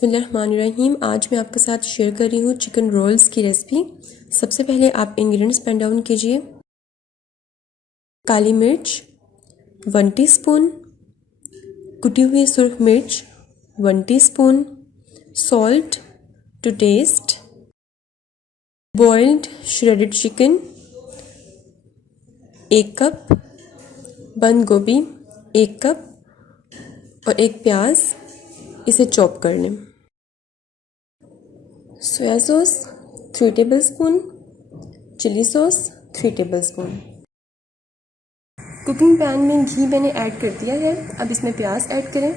बिस्मिल्लाहिर्रहमानिर्रहीम। आज मैं आपके साथ शेयर कर रही हूँ चिकन रोल्स की रेसिपी। सबसे पहले आप इंग्रेडिएंट्स पेन डाउन कीजिए। काली मिर्च 1 टीस्पून, कुटी हुई सुर्ख मिर्च 1 teaspoon, salt to taste, boiled shredded chicken 1 cup, बंद गोभी 1 कप और 1 प्याज, इसे चॉप कर लें। Soya sauce 3 tablespoon, chilli sauce 3 tablespoon. Cooking pan में घी मैंने ऐड कर दिया है। अब इसमें प्याज ऐड करें।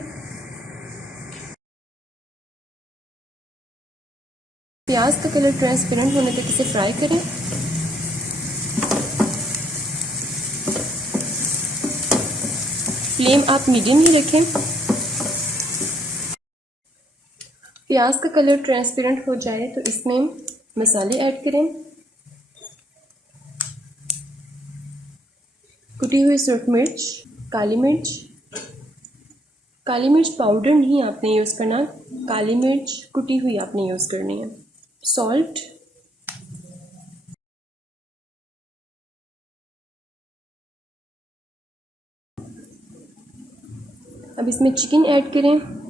प्याज का कलर ट्रांसपेरेंट होने तक इसे फ्राई करें। फ्लेम आप मीडियम ही रखें। प्याज का कलर ट्रांसपेरेंट हो जाए तो इसमें मसाले ऐड करें। कुटी हुई सुर्ख मिर्च, काली मिर्च, काली मिर्च पाउडर नहीं आपने यूज़ करना, काली मिर्च कुटी हुई आपने यूज़ करनी है। सॉल्ट, अब इसमें चिकन ऐड करें।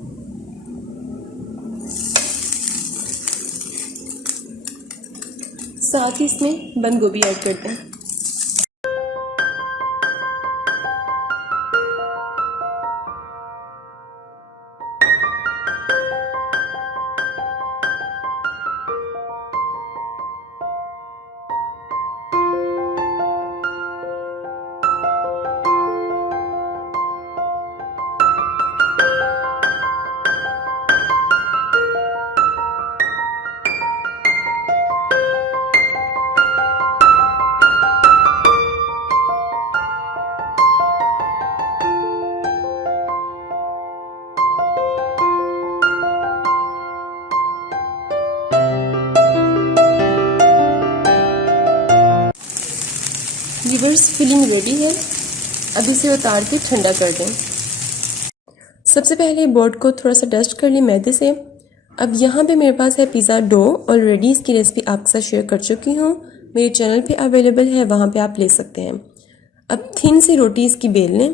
साथ ही इसमें बंद गोभी ऐड करते हैं। लिवर्स फिलिंग रेडी है। अब इसे उतार के ठंडा कर दें। सबसे पहले बोर्ड को थोड़ा सा डस्ट कर लें मैदे से। अब यहाँ पे मेरे पास है पिज़्ज़ा डो। ऑलरेडी इसकी रेसिपी आपके साथ शेयर कर चुकी हूँ, मेरे चैनल पे अवेलेबल है, वहाँ पे आप ले सकते हैं। अब थिन सी रोटी इसकी बेल लें।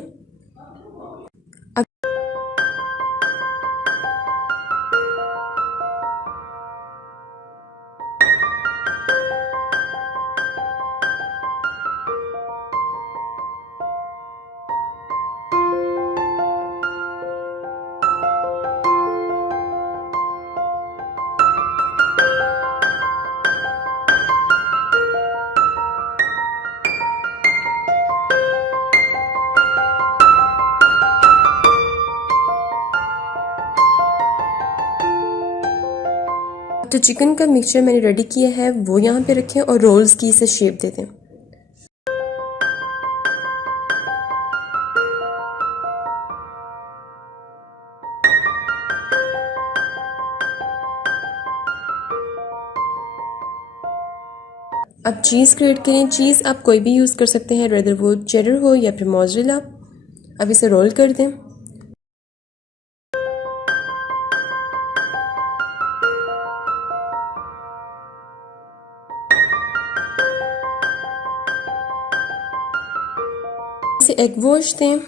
तो चिकन का मिक्सचर मैंने रेडी किया है वो यहाँ पे रखें और रोल्स की इसे शेप दे दें। अब चीज़ ग्रेट करें। चीज़ आप कोई भी यूज़ कर सकते हैं, रेदर वो चेडर हो या फिर मोज़रेला। अब इसे रोल कर दें। इसे एग वॉश दें।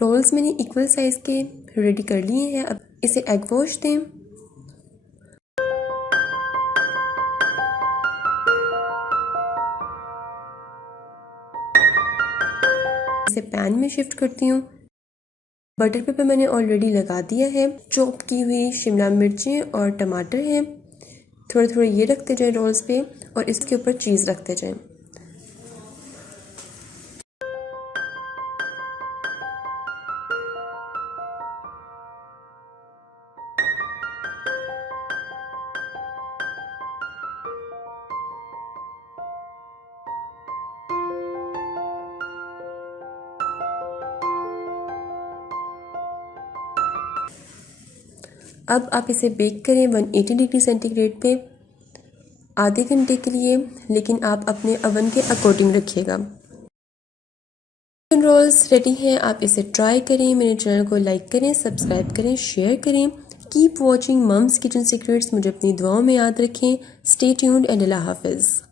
रोल्स मैंने इक्वल साइज़ के रेडी कर लिए हैं। अब इसे एग वॉश दें। इसे पैन में शिफ्ट करती हूँ। बटर पेपर मैंने ऑलरेडी लगा दिया है। चॉप की हुई शिमला मिर्चें और टमाटर हैं। थोड़े थोड़े ये रखते जाएं रोल्स पे और इसके ऊपर चीज़ रखते जाएं। अब आप इसे बेक करें 180 डिग्री सेंटीग्रेड पे आधे घंटे के लिए, लेकिन आप अपने अवन के अकॉर्डिंग रखिएगा। चिकन रोल्स रेडी हैं, आप इसे ट्राई करें। मेरे चैनल को लाइक करें, सब्सक्राइब करें, शेयर करें। Keep watching mum's kitchen secrets. मुझे अपनी दुआओं में याद रखें। स्टे ट्यून्ड एंड अल्लाह हाफिज़।